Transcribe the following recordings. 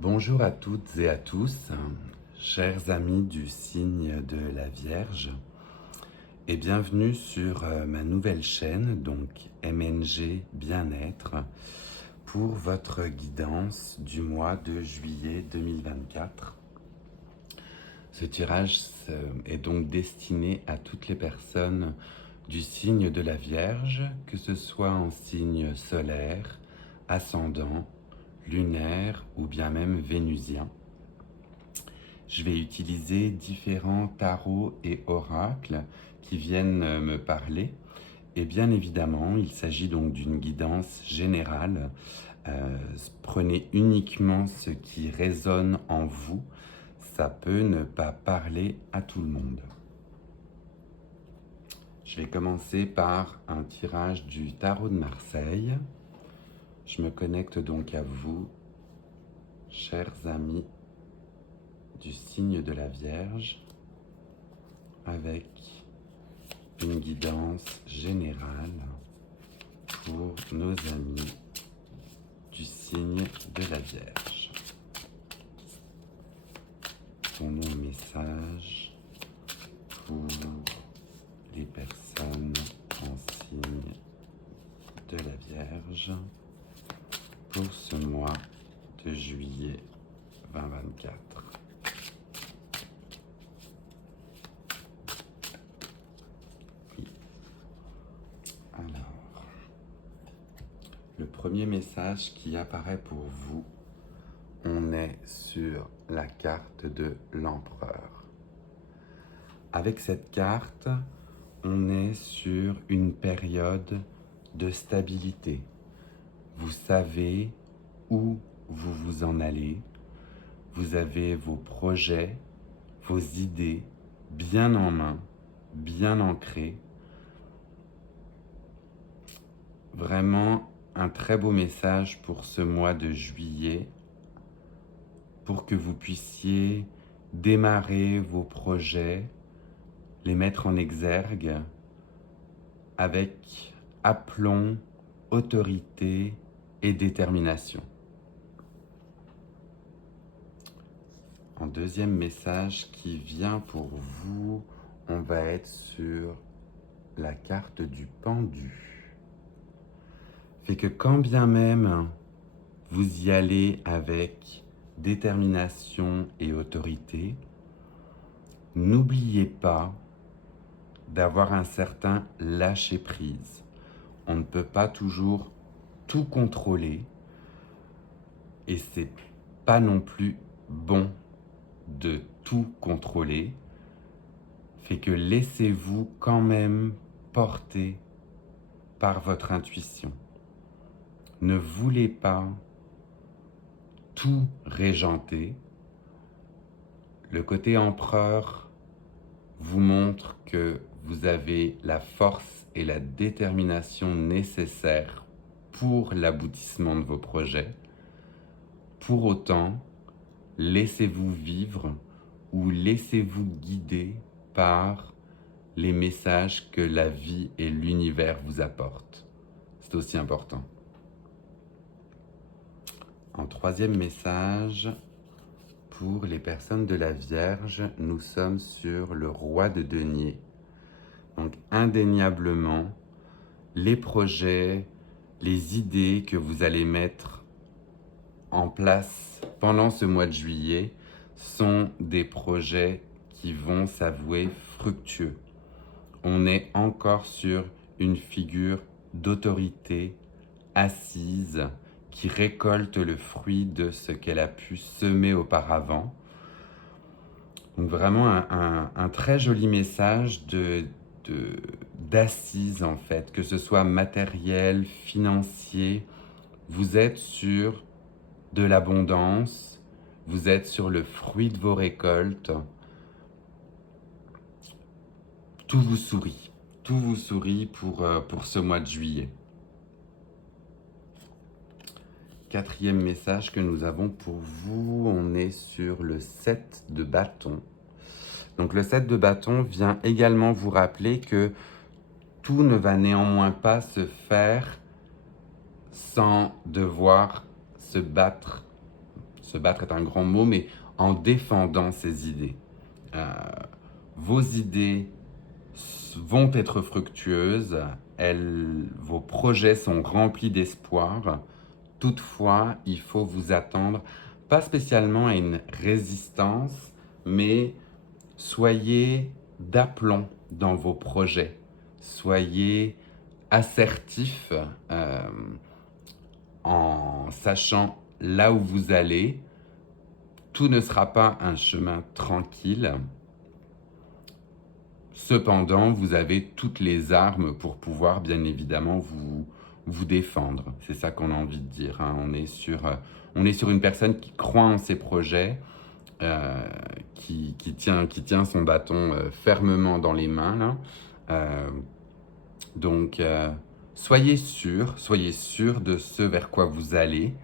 Bonjour à toutes et à tous, chers amis du signe de la Vierge, et bienvenue sur ma nouvelle chaîne, donc MNG Bien-être, pour votre guidance du mois de juillet 2024. Ce tirage est donc destiné à toutes les personnes du signe de la Vierge, que ce soit en signe solaire, ascendant, lunaire ou bien même vénusien. Je vais utiliser différents tarots et oracles qui viennent me parler. Et bien évidemment, il s'agit donc d'une guidance générale. Prenez uniquement ce qui résonne en vous. Ça peut ne pas parler à tout le monde. Je vais commencer par un tirage du tarot de Marseille. Je me connecte donc à vous, chers amis du signe de la Vierge, avec une guidance générale pour nos amis du signe de la Vierge. Donnons un message pour les personnes en signe de la Vierge pour ce mois de juillet 2024. Alors, le premier message qui apparaît pour vous, on est sur la carte de l'empereur. Avec cette carte, on est sur une période de stabilité. Vous savez où vous vous en allez. Vous avez vos projets, vos idées bien en main, bien ancrées. Vraiment un très beau message pour ce mois de juillet, pour que vous puissiez démarrer vos projets, les mettre en exergue avec aplomb, autorité et détermination. En deuxième message qui vient pour vous, on va être sur la carte du pendu. Fait que quand bien même vous y allez avec détermination et autorité, n'oubliez pas d'avoir un certain lâcher-prise. On ne peut pas toujours tout contrôler et c'est pas non plus bon de tout contrôler. Fait que laissez-vous quand même porter par votre intuition. Ne voulez pas tout régenter. Le côté empereur vous montre que vous avez la force et la détermination nécessaires pour l'aboutissement de vos projets. Pour autant, laissez-vous vivre ou laissez-vous guider par les messages que la vie et l'univers vous apportent. C'est aussi important. En troisième message, pour les personnes de la Vierge, nous sommes sur le roi de denier. Donc indéniablement, les projets, les idées que vous allez mettre en place pendant ce mois de juillet sont des projets qui vont s'avouer fructueux. On est encore sur une figure d'autorité assise qui récolte le fruit de ce qu'elle a pu semer auparavant. Donc vraiment un très joli message d'assise en fait, que ce soit matériel, financier. Vous êtes sur de l'abondance, vous êtes sur le fruit de vos récoltes. Tout vous sourit pour ce mois de juillet. Quatrième message que nous avons pour vous, on est sur le 7 de bâton. Donc le 7 de bâton vient également vous rappeler que tout ne va néanmoins pas se faire sans devoir se battre se battre est un grand mot, mais en défendant ses idées. Vos idées vont être fructueuses, vos projets sont remplis d'espoir. Toutefois, il faut vous attendre, pas spécialement à une résistance, mais soyez d'aplomb dans vos projets. Soyez assertif en sachant là où vous allez. Tout ne sera pas un chemin tranquille. Cependant, vous avez toutes les armes pour pouvoir, bien évidemment, vous défendre. C'est ça qu'on a envie de dire. Hein. On est sur une personne qui croit en ses projets, qui tient son bâton fermement dans les mains. Là. Donc, soyez sûr de ce vers quoi vous allez.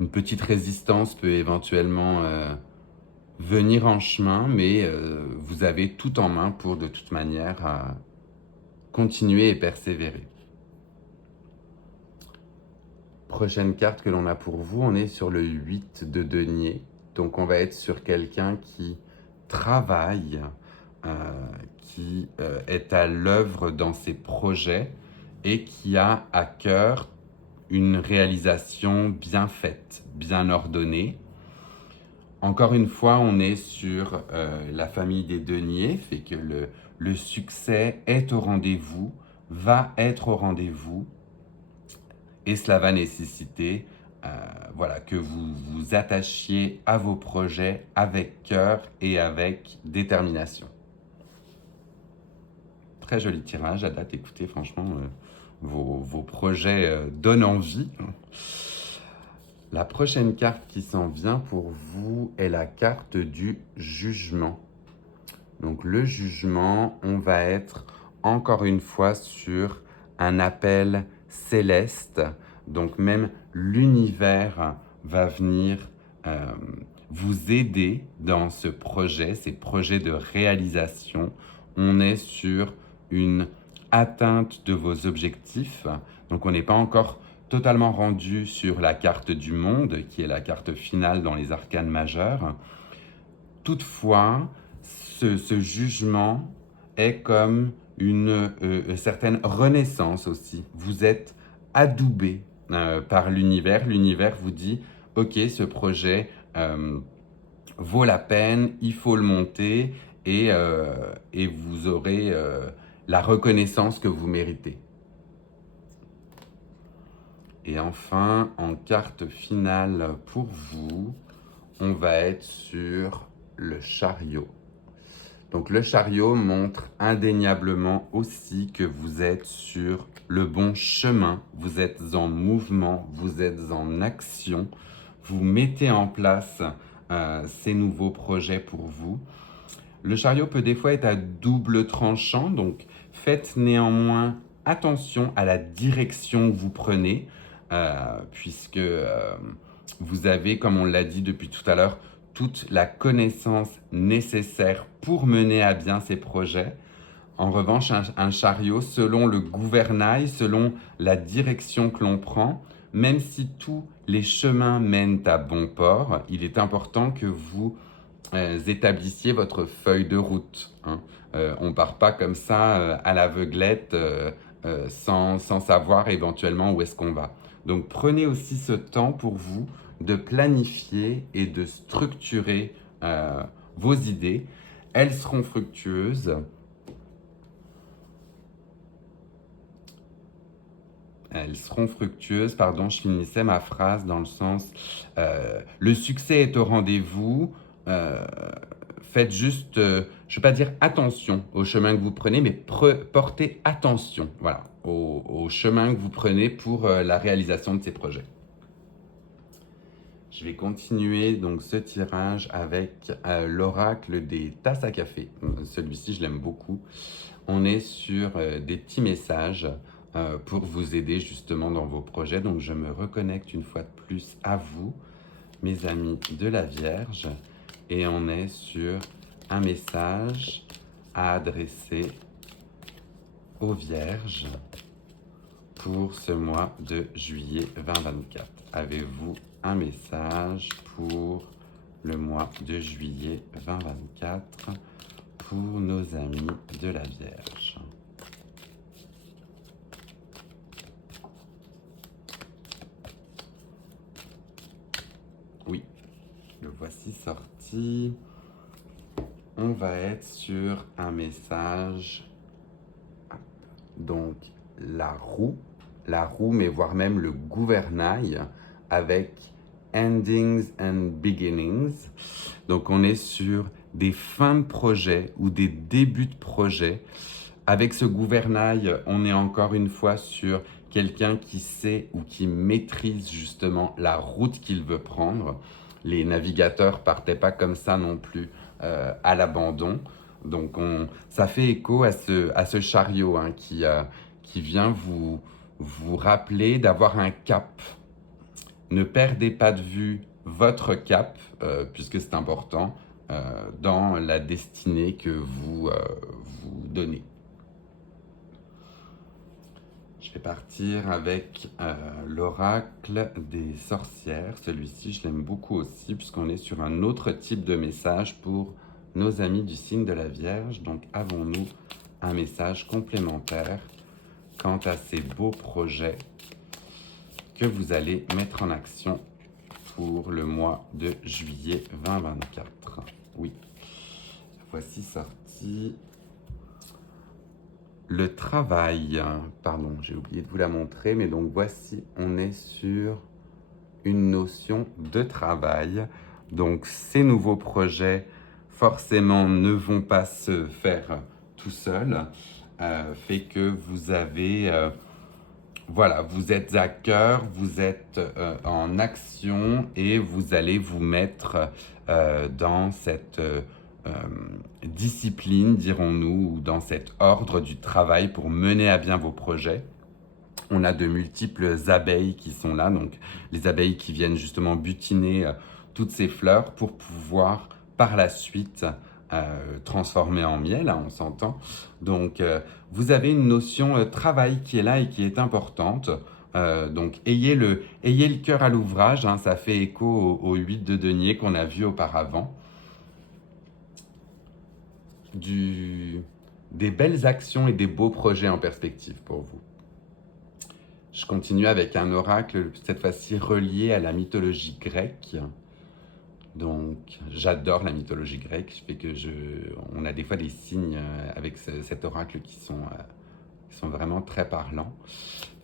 Une petite résistance peut éventuellement venir en chemin, mais vous avez tout en main pour de toute manière continuer et persévérer. Prochaine carte que l'on a pour vous, on est sur le 8 de denier. Donc on va être sur quelqu'un qui travaille, qui est à l'œuvre dans ses projets et qui a à cœur une réalisation bien faite, bien ordonnée. Encore une fois, on est sur la famille des deniers, fait que le succès est au rendez-vous, va être au rendez-vous, et cela va nécessiter que vous vous attachiez à vos projets avec cœur et avec détermination. Très joli tirage à date, écoutez, franchement, vos projets donnent envie. La prochaine carte qui s'en vient pour vous est la carte du jugement. Donc le jugement, on va être encore une fois sur un appel céleste. Donc même l'univers va venir vous aider dans ce projet, ces projets de réalisation. On est sur une atteinte de vos objectifs. Donc on n'est pas encore totalement rendu sur la carte du monde, qui est la carte finale dans les arcanes majeurs. Toutefois, ce jugement est comme une certaine renaissance aussi. Vous êtes adoubé par l'univers. L'univers vous dit, ok, ce projet vaut la peine, il faut le monter et vous aurez la reconnaissance que vous méritez. Et enfin, en carte finale pour vous, on va être sur le chariot. Donc le chariot montre indéniablement aussi que vous êtes sur le bon chemin, vous êtes en mouvement, vous êtes en action, vous mettez en place ces nouveaux projets pour vous. Le chariot peut des fois être à double tranchant, donc faites néanmoins attention à la direction que vous prenez, puisque vous avez, comme on l'a dit depuis tout à l'heure, toute la connaissance nécessaire pour mener à bien ces projets. En revanche, un chariot, selon le gouvernail, selon la direction que l'on prend, même si tous les chemins mènent à bon port, il est important que vous établissiez votre feuille de route. Hein. On ne part pas comme ça à l'aveuglette sans savoir éventuellement où est-ce qu'on va. Donc prenez aussi ce temps pour vous de planifier et de structurer vos idées. Elles seront fructueuses. Je finissais ma phrase dans le sens le succès est au rendez-vous. Faites juste, je ne vais pas dire attention au chemin que vous prenez, mais portez attention au chemin que vous prenez pour la réalisation de ces projets. Je vais continuer donc ce tirage avec l'oracle des tasses à café. Celui-ci, je l'aime beaucoup. On est sur des petits messages pour vous aider justement dans vos projets. Donc, je me reconnecte une fois de plus à vous, mes amis de la Vierge. Et on est sur un message à adresser aux Vierges pour ce mois de juillet 2024. Avez-vous un message pour le mois de juillet 2024 pour nos amis de la Vierge. Oui, le voici sorti. On va être sur un message, donc la roue, mais voire même le gouvernail avec endings and beginnings. Donc on est sur des fins de projet ou des débuts de projet. Avec ce gouvernail, on est encore une fois sur quelqu'un qui sait ou qui maîtrise justement la route qu'il veut prendre. Les navigateurs partaient pas comme ça non plus à l'abandon. Donc ça fait écho à ce chariot hein, qui vient vous rappeler d'avoir un cap. Ne perdez pas de vue votre cap, puisque c'est important, dans la destinée que vous donnez. Je vais partir avec l'oracle des sorcières. Celui-ci, je l'aime beaucoup aussi, puisqu'on est sur un autre type de message pour nos amis du signe de la Vierge. Donc, avons-nous un message complémentaire quant à ces beaux projets que vous allez mettre en action pour le mois de juillet 2024. Oui, voici sorti le travail. Pardon, j'ai oublié de vous la montrer, mais donc voici, on est sur une notion de travail. Donc ces nouveaux projets, forcément, ne vont pas se faire tout seuls. Fait que vous avez... voilà, vous êtes à cœur, vous êtes en action et vous allez vous mettre dans cette discipline, dirons-nous, ou dans cet ordre du travail pour mener à bien vos projets. On a de multiples abeilles qui sont là, donc les abeilles qui viennent justement butiner toutes ces fleurs pour pouvoir par la suite transformer en miel, hein, on s'entend. Donc vous avez une notion travail qui est là et qui est importante. Donc ayez le cœur à l'ouvrage, hein, ça fait écho au 8 de denier qu'on a vu auparavant. Des belles actions et des beaux projets en perspective pour vous. Je continue avec un oracle, cette fois-ci relié à la mythologie grecque. Donc, j'adore la mythologie grecque. On a des fois des signes avec cet oracle qui sont vraiment très parlants.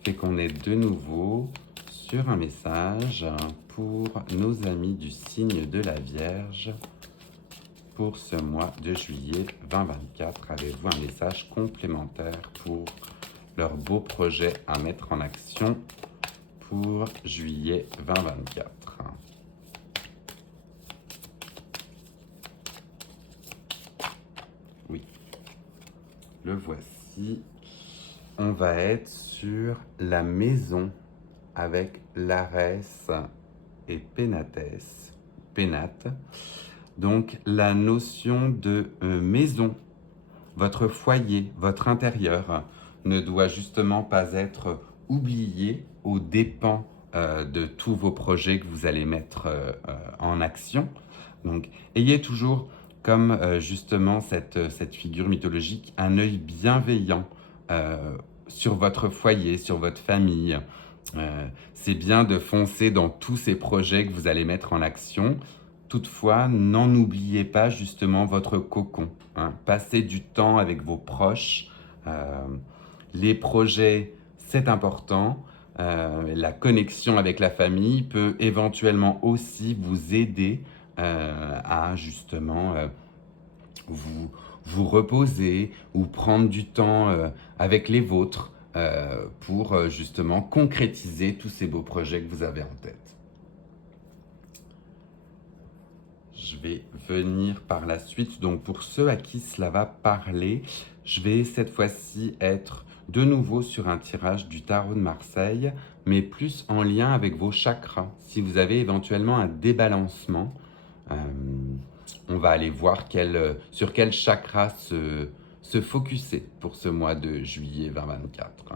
Fait qu'on est de nouveau sur un message pour nos amis du signe de la Vierge pour ce mois de juillet 2024. Avez-vous un message complémentaire pour leur beau projet à mettre en action pour juillet 2024? Oui, le voici. On va être sur la maison avec l'Arès et Pénate. Donc la notion de maison, votre foyer, votre intérieur ne doit justement pas être oublié aux dépens de tous vos projets que vous allez mettre en action. Donc ayez toujours comme justement cette figure mythologique un œil bienveillant sur votre foyer, sur votre famille. C'est bien de foncer dans tous ces projets que vous allez mettre en action. Toutefois, n'en oubliez pas justement votre cocon. Hein. Passez du temps avec vos proches. Les projets, c'est important. La connexion avec la famille peut éventuellement aussi vous aider à justement vous reposer ou prendre du temps avec les vôtres pour justement concrétiser tous ces beaux projets que vous avez en tête. Je vais venir par la suite, donc pour ceux à qui cela va parler, je vais cette fois-ci être de nouveau sur un tirage du tarot de Marseille, mais plus en lien avec vos chakras. Si vous avez éventuellement un débalancement, on va aller voir sur quel chakra se focuser pour ce mois de juillet 2024.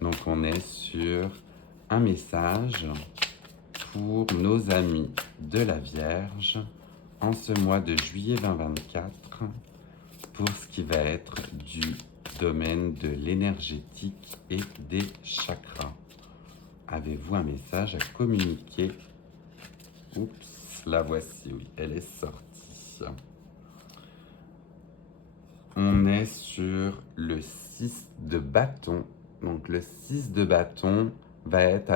Donc on est sur un message pour nos amis de la Vierge en ce mois de juillet 2024 pour ce qui va être du domaine de l'énergétique et des chakras. Avez-vous un message à communiquer? Oups, la voici, oui, elle est sortie. On est sur le 6 de bâton. Donc le 6 de bâton va être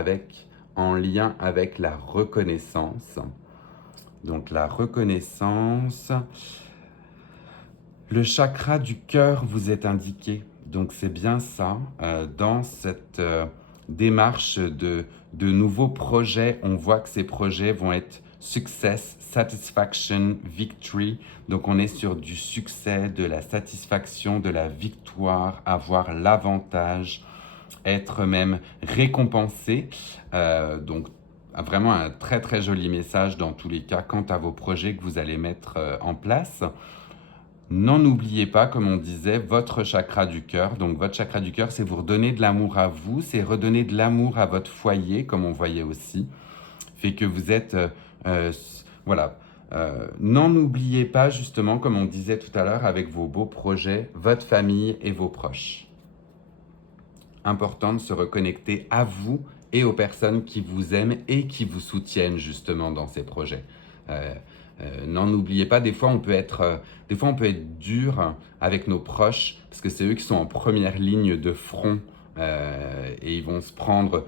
en lien avec la reconnaissance. Donc la reconnaissance, le chakra du cœur vous est indiqué. Donc c'est bien ça. Dans cette démarche de nouveaux projets, on voit que ces projets vont être success, satisfaction, victory. Donc on est sur du succès, de la satisfaction, de la victoire, avoir l'avantage, être même récompensé. Donc vraiment un très très joli message dans tous les cas quant à vos projets que vous allez mettre en place. N'en oubliez pas, comme on disait, votre chakra du cœur. Donc votre chakra du cœur, c'est vous redonner de l'amour à vous, c'est redonner de l'amour à votre foyer, comme on voyait aussi. Fait que vous êtes... voilà. N'en oubliez pas, justement, comme on disait tout à l'heure, avec vos beaux projets, votre famille et vos proches. Important de se reconnecter à vous et aux personnes qui vous aiment et qui vous soutiennent, justement, dans ces projets. N'en oubliez pas, des fois on peut être dur avec nos proches parce que c'est eux qui sont en première ligne de front et ils vont se prendre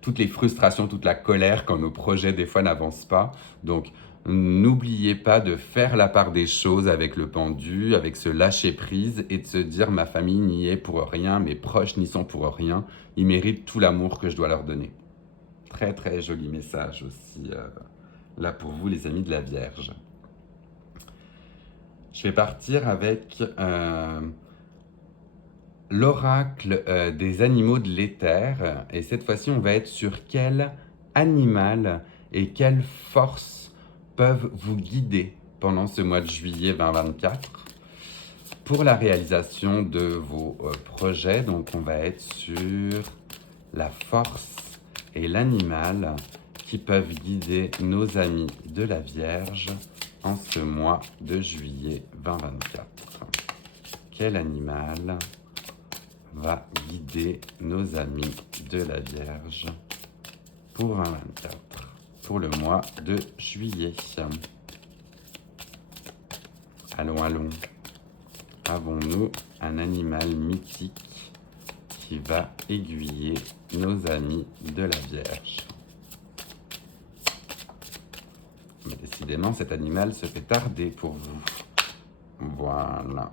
toutes les frustrations, toute la colère quand nos projets des fois n'avancent pas. Donc n'oubliez pas de faire la part des choses avec le pendu, avec ce lâcher prise et de se dire ma famille n'y est pour rien, mes proches n'y sont pour rien, ils méritent tout l'amour que je dois leur donner. Très très joli message aussi. Là pour vous les amis de la Vierge. Je vais partir avec l'oracle des animaux de l'éther. Et cette fois-ci, on va être sur quel animal et quelle force peuvent vous guider pendant ce mois de juillet 2024 pour la réalisation de vos projets. Donc on va être sur la force et l'animal qui peuvent guider nos amis de la Vierge en ce mois de juillet 2024. Quel animal va guider nos amis de la Vierge pour 2024, pour le mois de juillet? Allons, allons. Avons-nous un animal mythique qui va aiguiller nos amis de la Vierge? Mais décidément, cet animal se fait tarder pour vous. Voilà.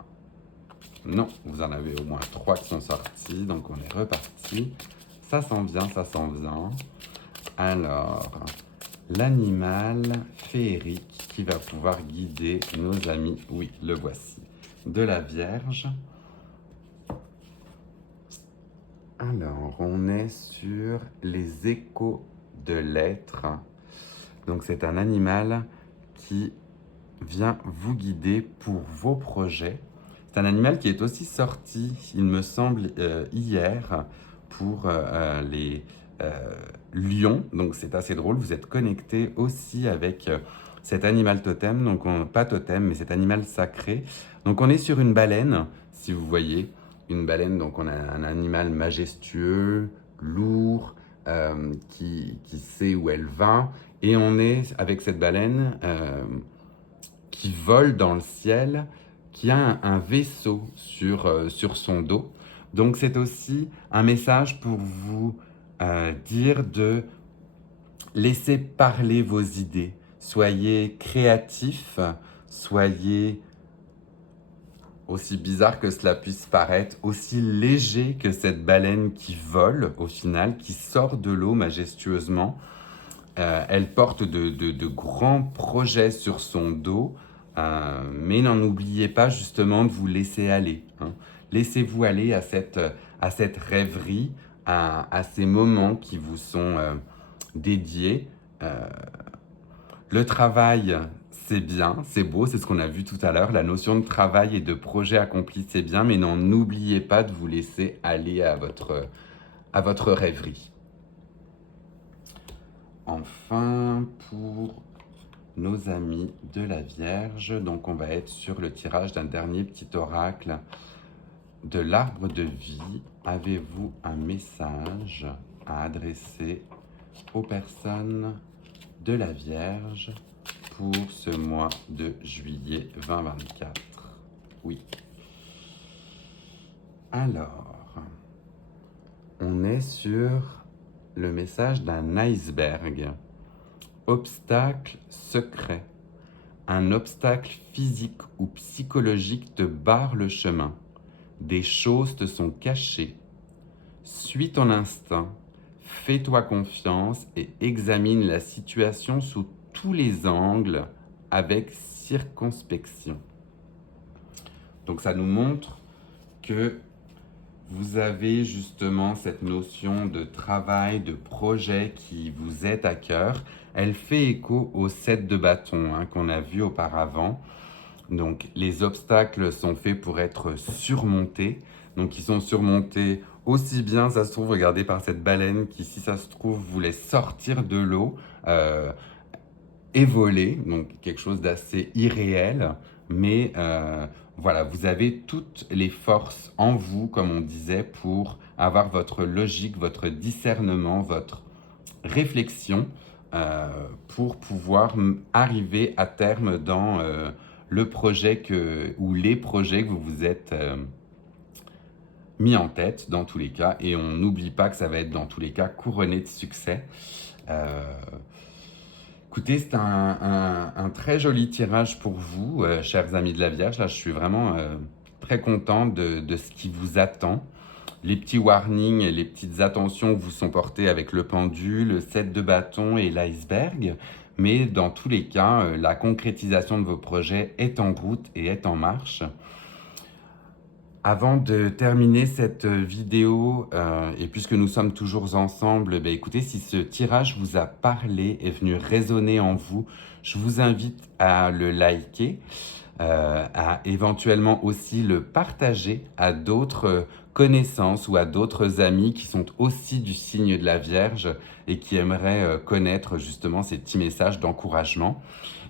Non, vous en avez au moins 3 qui sont sortis, donc on est reparti. Ça s'en vient, ça s'en vient. Alors, l'animal féerique qui va pouvoir guider nos amis, oui, le voici, de la Vierge. Alors, on est sur les échos de l'être. Donc c'est un animal qui vient vous guider pour vos projets. C'est un animal qui est aussi sorti, il me semble, hier pour les lions. Donc c'est assez drôle, vous êtes connecté aussi avec cet animal totem, donc pas totem, mais cet animal sacré. Donc on est sur une baleine, si vous voyez, une baleine, donc on a un animal majestueux, lourd, qui sait où elle va. Et on est avec cette baleine qui vole dans le ciel, qui a un vaisseau sur son dos. Donc c'est aussi un message pour vous dire de laisser parler vos idées. Soyez créatifs, soyez, aussi bizarre que cela puisse paraître, aussi léger que cette baleine qui vole au final, qui sort de l'eau majestueusement. Elle porte de grands projets sur son dos, mais n'en oubliez pas justement de vous laisser aller. Hein. Laissez-vous aller à cette rêverie, à ces moments qui vous sont dédiés. Le travail, c'est bien, c'est beau, c'est ce qu'on a vu tout à l'heure. La notion de travail et de projet accompli, c'est bien, mais n'en oubliez pas de vous laisser aller à votre rêverie. enfin, pour nos amis de la Vierge, donc on va être sur le tirage d'un dernier petit oracle de l'arbre de vie. Avez-vous un message à adresser aux personnes de la Vierge pour ce mois de juillet 2024? Oui. Alors, on est sur le message d'un iceberg. Obstacle secret. Un obstacle physique ou psychologique te barre le chemin. Des choses te sont cachées. Suis ton instinct, fais-toi confiance et examine la situation sous tous les angles avec circonspection. Donc ça nous montre que vous avez justement cette notion de travail, de projet qui vous est à cœur. Elle fait écho au 7 de bâton qu'on a vu auparavant. Donc les obstacles sont faits pour être surmontés. Donc ils sont surmontés aussi bien, ça se trouve, regardez, par cette baleine qui, si ça se trouve, voulait sortir de l'eau et voler. Donc quelque chose d'assez irréel. Mais voilà, vous avez toutes les forces en vous, comme on disait, pour avoir votre logique, votre discernement, votre réflexion pour pouvoir arriver à terme dans le projet ou les projets que vous vous êtes mis en tête dans tous les cas. Et on n'oublie pas que ça va être dans tous les cas couronné de succès. Écoutez, c'est un très joli tirage pour vous, chers amis de la Vierge. Là, je suis vraiment très content de ce qui vous attend. Les petits warnings et les petites attentions vous sont portées avec le pendule, le 7 de bâton et l'iceberg. Mais dans tous les cas, la concrétisation de vos projets est en route et est en marche. Avant de terminer cette vidéo, et puisque nous sommes toujours ensemble, écoutez, si ce tirage vous a parlé, est venu résonner en vous, je vous invite à le liker, à éventuellement aussi le partager à d'autres connaissances ou à d'autres amis qui sont aussi du signe de la Vierge et qui aimeraient connaître justement ces petits messages d'encouragement.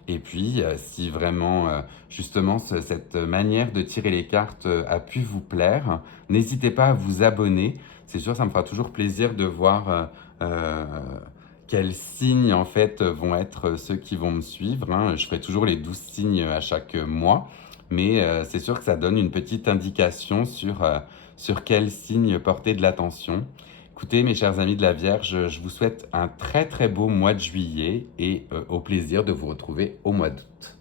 Et puis, si vraiment, justement, cette manière de tirer les cartes a pu vous plaire, n'hésitez pas à vous abonner. C'est sûr, ça me fera toujours plaisir de voir quels signes, en fait, vont être ceux qui vont me suivre. Je ferai toujours les 12 signes à chaque mois, mais c'est sûr que ça donne une petite indication sur quel signe porter de l'attention. Écoutez, mes chers amis de la Vierge, je vous souhaite un très très beau mois de juillet et au plaisir de vous retrouver au mois d'août.